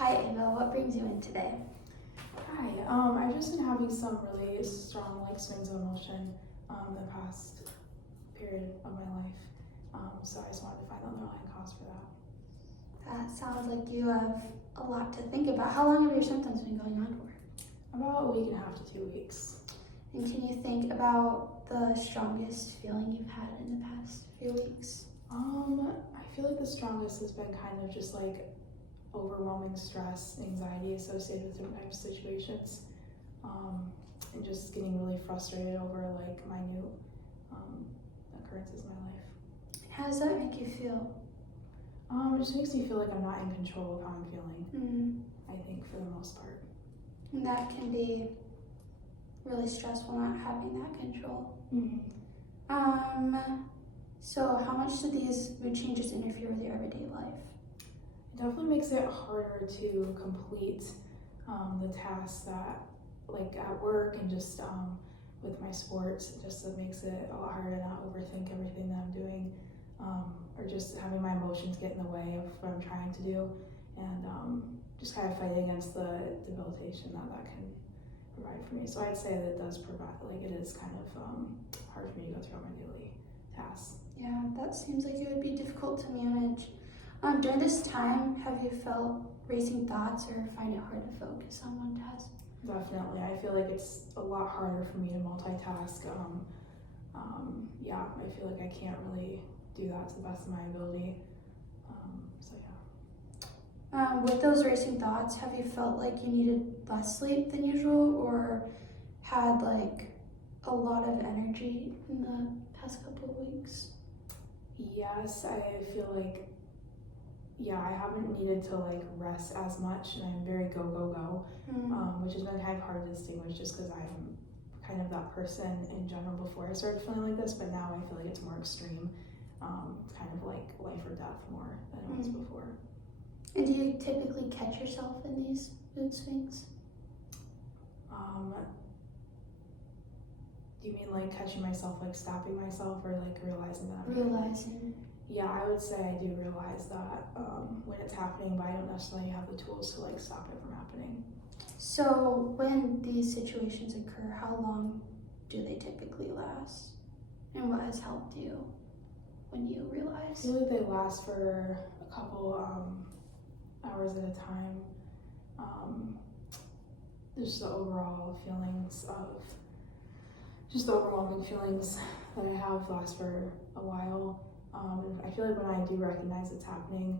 Hi Ava, what brings you in today? Hi, I've just been having some really strong swings of emotion the past period of my life. So I just wanted to find the underlying cause for that. That sounds like you have a lot to think about. How long have your symptoms been going on for? About a week and a half to 2 weeks. And can you think about the strongest feeling you've had in the past few weeks? I feel like the strongest has been kind of just overwhelming stress, anxiety associated with different types of situations, and just getting really frustrated over minute occurrences in my life. How does that make you feel? It just makes me feel like I'm not in control of how I'm feeling, I think, for the most part. And that can be really stressful, not having that control. So how much do these mood changes interfere with your everyday life? It definitely makes it harder to complete the tasks that, at work and just with my sports. It makes it a lot harder to not overthink everything that I'm doing, or just having my emotions get in the way of what I'm trying to do, and just kind of fighting against the debilitation that can provide for me. So I'd say that it does provide, it is kind of hard for me to go through my daily tasks. Yeah, that seems like it would be difficult to manage. During this time, have you felt racing thoughts or find it hard to focus on one task? Definitely. I feel like it's a lot harder for me to multitask. I feel like I can't really do that to the best of my ability. With those racing thoughts, have you felt like you needed less sleep than usual or had a lot of energy in the past couple of weeks? Yes, I feel like, I haven't needed to rest as much, and I'm very go, which has been kind of hard to distinguish just because I'm kind of that person in general before I started feeling like this, but now I feel like it's more extreme. It's kind of like life or death more than it was before. And do you typically catch yourself in these mood swings? Do you mean catching myself, stopping myself, or realizing that I'm Realizing. Yeah, I would say I do realize that when it's happening, but I don't necessarily have the tools to stop it from happening. So when these situations occur, how long do they typically last? And what has helped you when you realize? I feel like they last for a couple hours at a time. Just the overall feelings of, just the overwhelming feelings that I have last for a while. I feel like when I do recognize it's happening,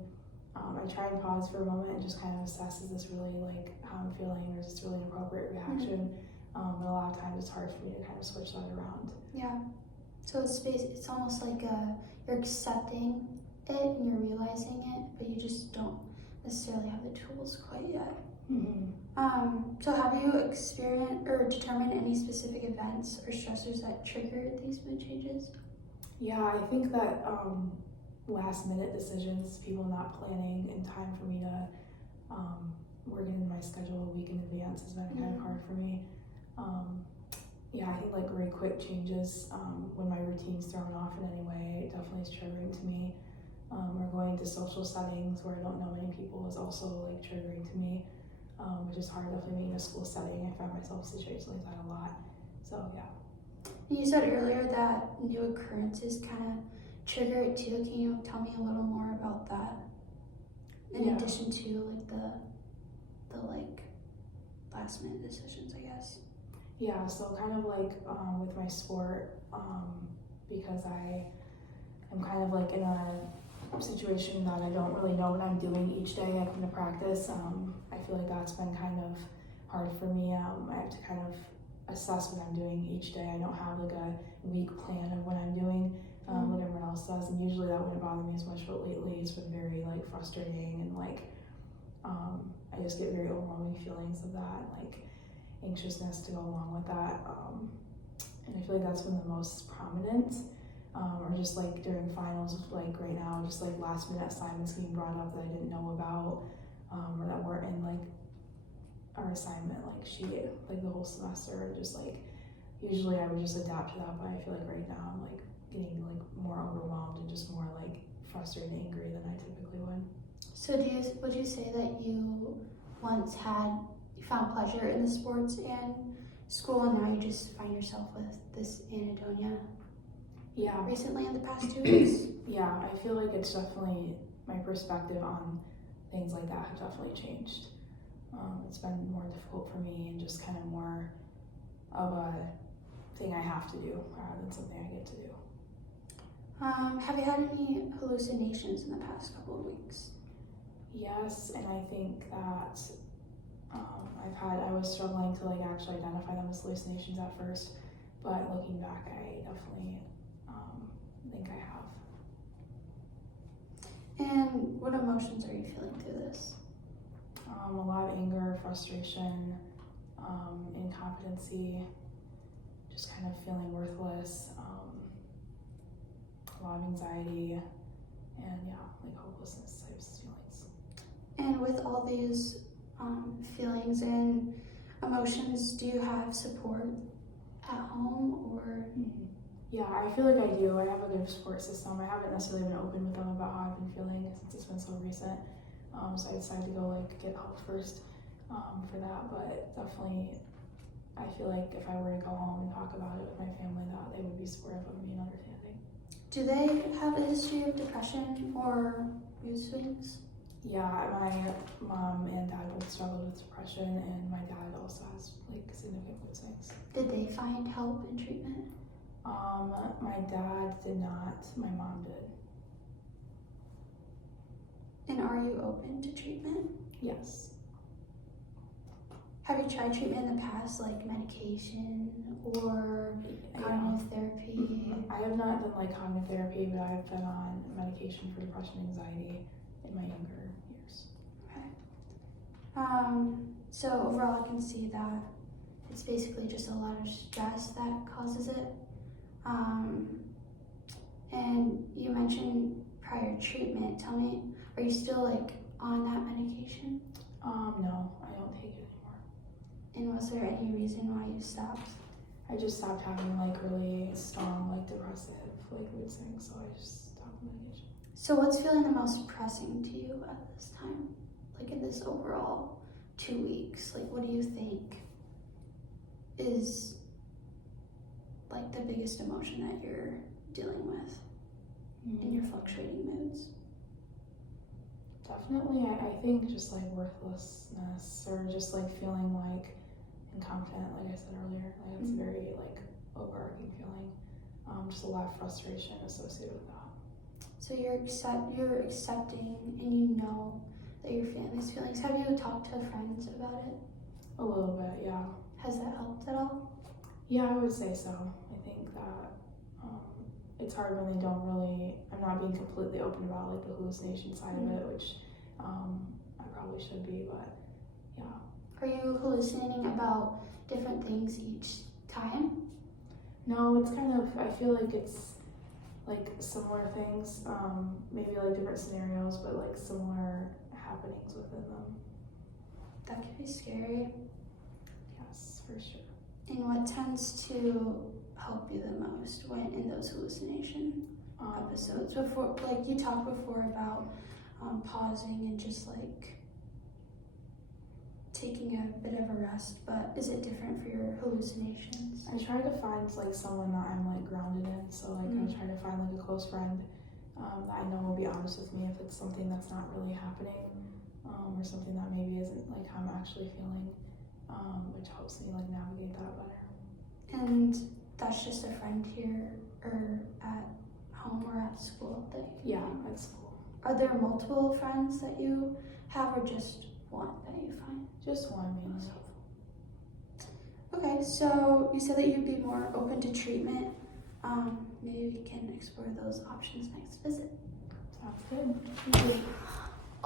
I try and pause for a moment and just kind of assess, is this really how I'm feeling, or is this really an appropriate reaction? But a lot of times it's hard for me to kind of switch that around. Yeah. So it's almost like you're accepting it and you're realizing it, but you just don't necessarily have the tools quite yet. So have you experienced or determined any specific events or stressors that triggered these mood changes? Yeah, I think that last minute decisions, people not planning in time for me to work into my schedule a week in advance has been kind of hard for me. I think very quick changes when my routine's thrown off in any way, it definitely is triggering to me. Or going to social settings where I don't know many people is also triggering to me, which is hard. Definitely being in a school setting, I find myself in situations like that a lot. So yeah. You said earlier that new occurrences kind of trigger it too. Can you tell me a little more about that? In addition to the last minute decisions, I guess. Yeah, so kind of with my sport, because I am kind of in a situation that I don't really know what I'm doing each day. I come to practice. I feel like that's been kind of hard for me. I have to kind of assess what I'm doing each day. I don't have a week plan of what I'm doing, what everyone else does, and usually that wouldn't bother me as much, but lately it's been very frustrating, and I just get very overwhelming feelings of that, anxiousness to go along with that, and I feel like that's been the most prominent, or just during finals, right now, just last minute assignments being brought up that I didn't know about, or that weren't in our assignment sheet the whole semester, and just usually I would just adapt to that, but I feel like right now I'm getting more overwhelmed and just more frustrated and angry than I typically would. So would you say that you once you found pleasure in the sports and school, and now you just find yourself with this anhedonia Yeah. recently in the past 2 weeks? Yeah, I feel like it's definitely, my perspective on things like that have definitely changed. It's been more difficult for me and just kind of more of a thing I have to do rather than something I get to do. Have you had any hallucinations in the past couple of weeks? Yes, and I think that I was struggling to like actually identify them as hallucinations at first, but looking back, I definitely think I have. And what emotions are you feeling through this? A lot of anger, frustration, incompetency, just kind of feeling worthless, a lot of anxiety, and yeah, like hopelessness types of feelings. And with all these feelings and emotions, do you have support at home or? Yeah, I feel like I do. I have a good support system. I haven't necessarily been open with them about how I've been feeling since it's been so recent. So I decided to go like get help first for that. But definitely, I feel like if I were to go home and talk about it with my family, that they would be supportive of me and understanding. Do they have a history of depression or mood swings? Yeah, my mom and dad both struggled with depression, and my dad also has like significant mood swings. Did they find help and treatment? My dad did not. My mom did. And are you open to treatment? Yes. Have you tried treatment in the past, like medication or cognitive therapy? I have not done like cognitive therapy, but I have been on medication for depression and anxiety in my younger years. Okay. So overall I can see that it's basically just a lot of stress that causes it. And you mentioned prior treatment. Tell me, are you still like on that medication? No, I don't take it anymore. And was there any reason why you stopped? I just stopped having like really strong like depressive like mood swings, so I just stopped the medication. So what's feeling the most pressing to you at this time? Like in this overall 2 weeks, like what do you think is like the biggest emotion that you're dealing with in your fluctuating moods? Definitely, I think just like worthlessness or just like feeling like incompetent, like I said earlier. Like it's a very like overarching feeling. Just a lot of frustration associated with that. So you're accepting and you know that you're feeling these feelings. Have you talked to friends about it? A little bit, yeah. Has that helped at all? Yeah, I would say so. I think that it's hard when they don't really, I'm not being completely open about like the hallucination side of it, which I probably should be, but yeah. Are you hallucinating about different things each time? No, it's kind of, I feel like it's like similar things, maybe like different scenarios, but like similar happenings within them. That could be scary. Yes, for sure. And what tends to help you the most when in those hallucination episodes? Before, like you talked before about pausing and just like taking a bit of a rest, but is it different for your hallucinations? I try to find like someone that I'm like grounded in, so like I try to find like a close friend that I know will be honest with me if it's something that's not really happening, or something that maybe isn't like how I'm actually feeling, which helps me like navigate that better. And that's just a friend here or at home or at school that you can find? At school. Are there multiple friends that you have or just one that you find? Just one mainly. Okay, so you said that you'd be more open to treatment. Maybe we can explore those options next visit. Sounds good. Thank you.